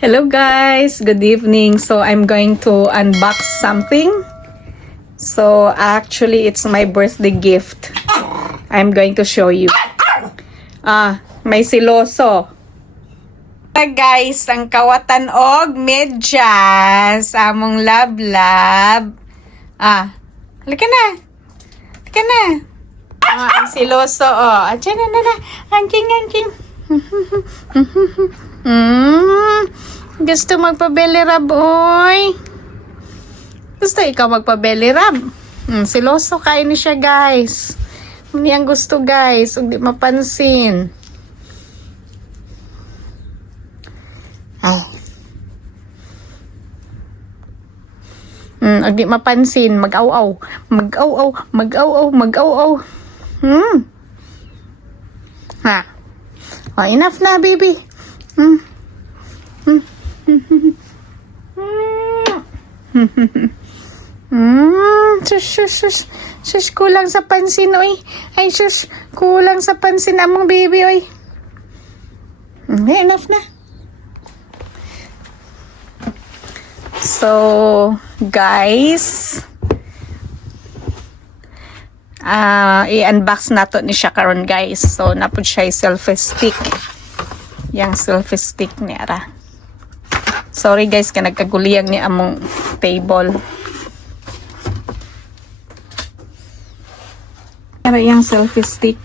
Hello guys, good evening. So I'm going to unbox something. So actually it's my birthday gift. I'm going to show you. May siloso. Guys, ang kawatan og medyas. Among lab. Halika na. Halika na. Ang siloso, Andiyan na. Anking. Gusto magpa-belly rub, oy. Gusto ikaw magpa-belly rub. Siloso kain ni siya, guys. Hindi ang gusto, guys. Hindi mapansin. Hindi mapansin. Mag-aw-aw. Enough na, baby. Shush, kulang sa pansin, oy. Ay, shush, kulang sa pansin among baby, oy. Enough na. So, guys, i-unbox nato ni siya karon, guys. So, napod siya selfie stick. Yang selfie stick ni Ara. Sorry guys, ka nagkaguliyag ni among table. Ara yang selfie stick.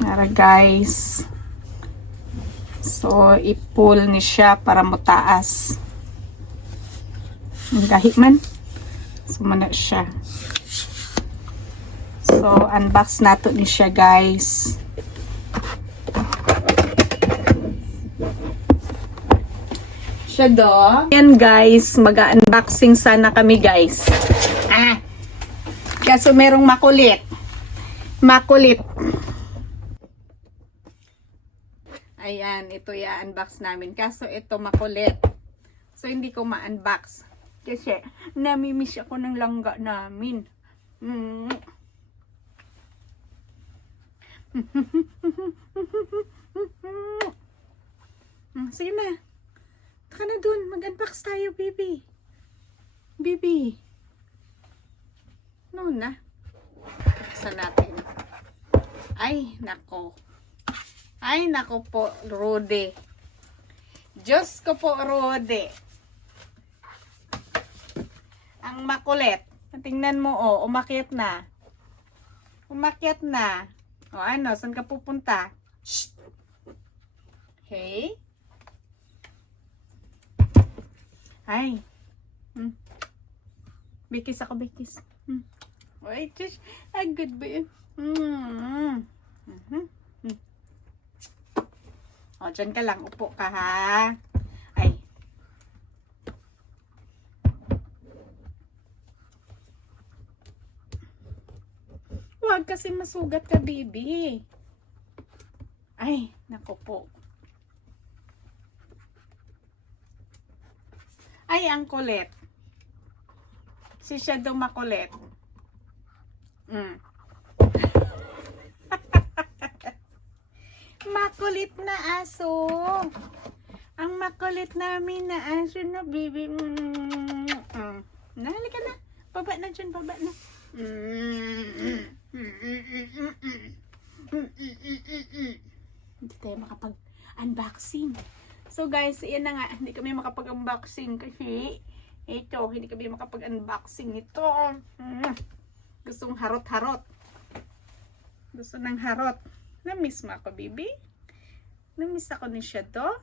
Ara guys. So, i-pull ni siya para mataas. Gahi man. Sumana siya. So, unbox nato ni siya, guys. Siya do. Yan, guys. Mag-unboxing sana kami, guys. Kaso merong makulit. Ayan, ito i-unbox namin. Kaso ito makulit. So, hindi ko ma-unbox. Kasi, namimiss ako ng langga namin. Sige na. Taka na dun. Mag-unbox tayo, baby. No na. Buksan natin. Ay, nako po, Rode. Diyos ko po, Rode. Ang makulit. Tingnan mo, umakyat na. Ano, saan ka pupunta? Shh. Okay. Ay. Bikis ako. Wait, just, good ba yun? Dyan ka lang. Upo ka, ha? Ay. Huwag kasi masugat ka, baby. Ay, nako po. Ay, ang kulit. Si Shadow makulit. Makulit na aso. Ang makulit namin na aso na, baby. Halika na. Baba na dyan, Hindi tayo makapag-unboxing. So guys, yan na nga. Hindi kami makapag-unboxing kasi hindi kami makapag-unboxing ito. Gustong harot-harot. Gusto ng harot. Na-miss mo ako, baby? Na-miss ako ni Shadow?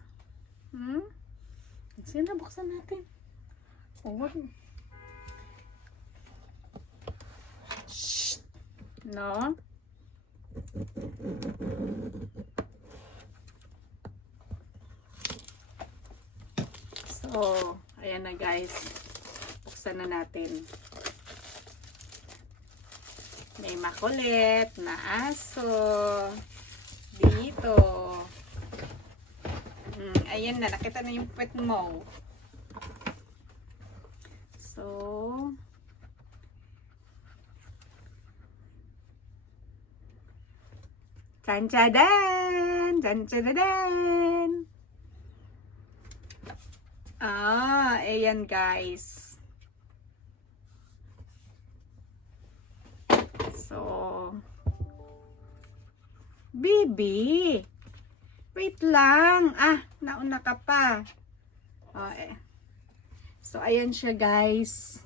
Sige na, buksan natin. Shh. No? So, ayan na guys. Buksan na natin. May makulit na aso. Dito. Ayan na. Nakita na yung pet mo. So, Tanchadan! Tanchadan! Ayan guys. So, Bibi, wait lang. Nauna ka pa. So, ayan siya guys.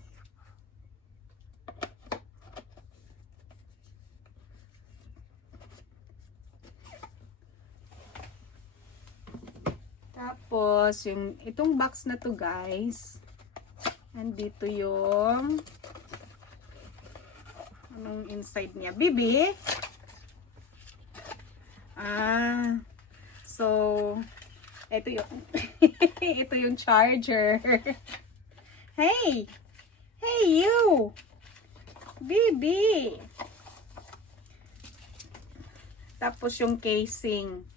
Tapos, itong box na to guys, nandito yung anong inside niya. Bibi? So, ito yung ito yung charger. Hey! Hey you! Bibi! Tapos yung casing.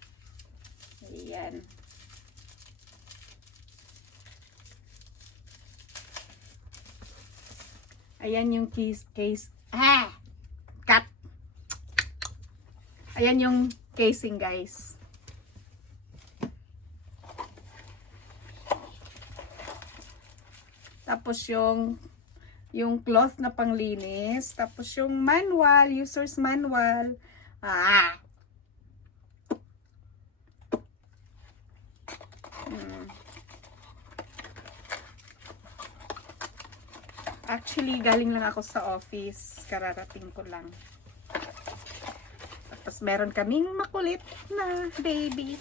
Ayan. Ayan yung case. Cut! Ayan yung casing guys. Tapos yung cloth na panglinis. Tapos yung manual, user's manual. Actually, galing lang ako sa office. Kararating ko lang. Tapos meron kaming makulit na baby.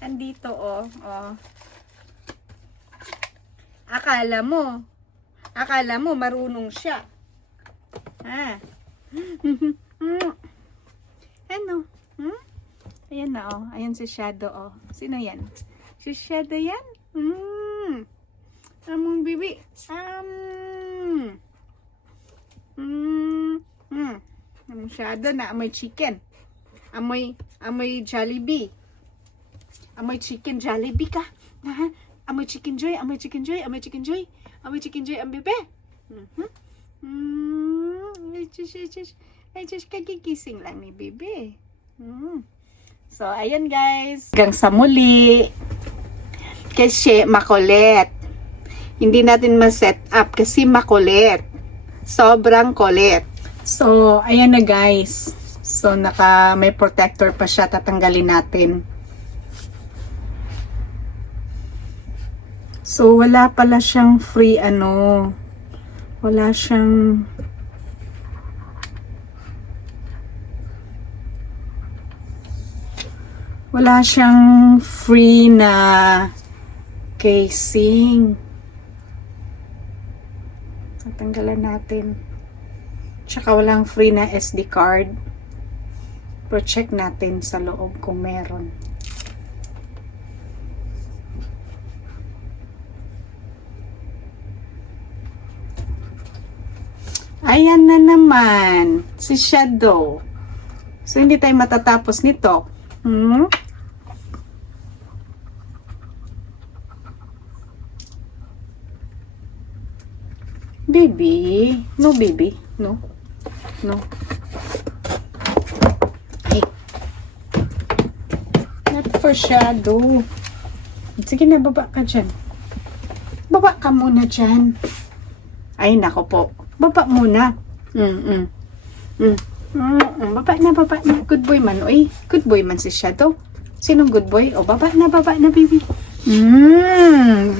Andito Akala mo marunong siya. Ano? Ayan na Ayan si Shadow Sino yan? Si Shadow yan? Among bibi. Among Shadow na amoy chicken. Amoy Jollibee. Amoy chicken Jollibee ka. Amoy chicken joy, amoy chicken joy, amoy chicken joy. Amoy chicken joy ang bebe. Ay, just kagigising lang ni bebe. So, ayan guys. Hanggang sa muli. Kasi makulit. Hindi natin ma-set up kasi makulit. Sobrang kulit. So, ayan na guys. So, may protector pa siya. Tatanggalin natin. So, wala pala siyang free wala siyang free na casing. Tatanggalan natin. Tsaka walang free na SD card. Pero check natin sa loob kung meron. Ayan na naman, si Shadow. So, hindi tayo matatapos nito. Baby. No, baby. No. Ay. Not for Shadow. Sige na, baba ka dyan. Baba ka muna dyan. Ay, nako po. Baba muna. Baba na. Good boy man. Uy, good boy man si Shadow. Sinong good boy? Baba na, baby.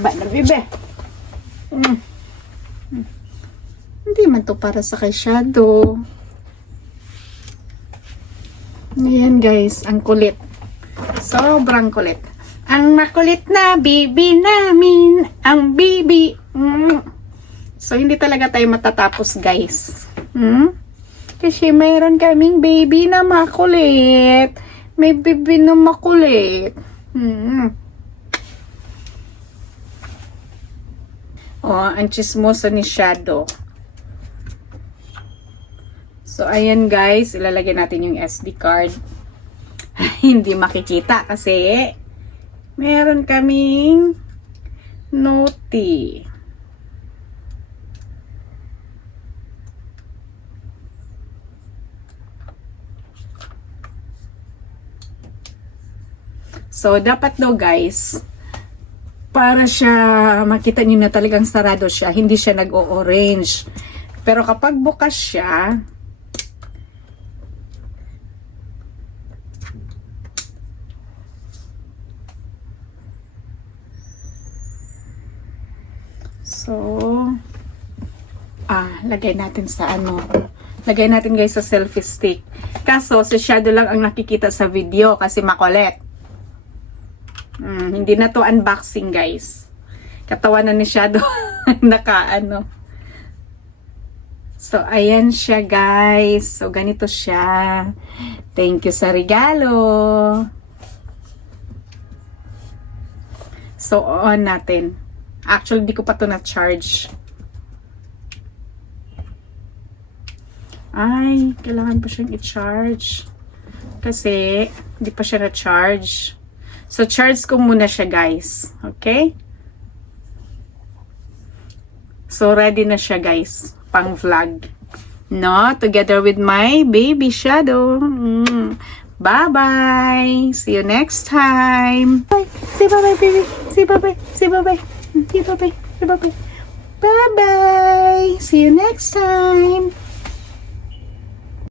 Baba na, baby. Hindi man to para sa kay Shadow. Ayan guys, ang kulit. Sobrang kulit. Ang makulit na baby namin. Ang baby. So, hindi talaga tayo matatapos, guys. Kasi mayroon kaming baby na makulit. May baby na makulit. Ang chismosa ni Shadow. So, ayan guys. Ilalagay natin yung SD card. Hindi makikita kasi meron kaming noti. So, dapat daw guys, para siya makita niyo na talagang sarado siya, hindi siya nag-o-orange. Pero kapag bukas siya, so, lagay natin sa ano. Lagay natin guys sa selfie stick. Kaso, si Shadow lang ang nakikita sa video kasi makulit. Hindi na to unboxing guys. Katawan na ni Shadow. Naka ano. So, ayan siya guys. So, ganito siya. Thank you sa regalo. So, on natin. Actually, di ko pa to na-charge. Ay, kailangan pa siyang i-charge. Kasi, di pa siya na-charge. So, charge ko muna siya, guys. Okay? So, ready na siya, guys. Pang vlog. No? Together with my baby Shadow. Bye-bye. See you next time. Bye. Say bye-bye, baby. Say bye-bye. Say bye-bye. Say bye-bye. Say bye-bye. Bye-bye. See you next time.